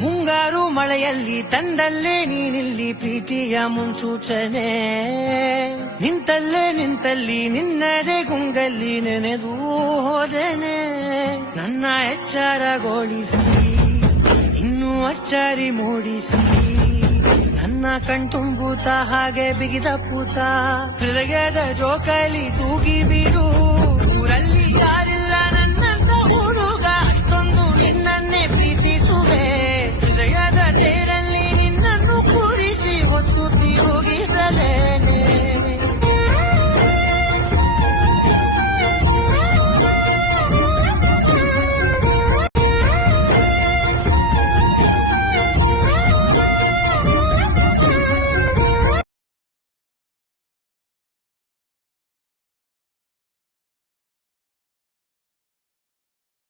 ಮುಂಗಾರು ಮಳೆಯಲ್ಲಿ ತಂದಲ್ಲೇ ನೀನಿಲ್ಲಿ ಪ್ರೀತಿಯ ಮುನ್ಸೂಚನೆ, ನಿಂತಲ್ಲಿ ನಿನ್ನದೇ ಗುಂಗಲ್ಲಿ ನೆನೆದು ಹೋದೆನೆ. ನನ್ನ ಎಚ್ಚರಗೊಳಿಸಿ ಇನ್ನೂ ಅಚ್ಚರಿ ಮೂಡಿಸಿ, ನನ್ನ ಕಣ್ತುಂಬುತ್ತ ಹಾಗೆ ಬಿಗಿದ ಪೂತ ಹೃದಯದ ಜೋಕಾಲಿ ತೂಗಿ ಬಿಡು ಊರಲ್ಲಿ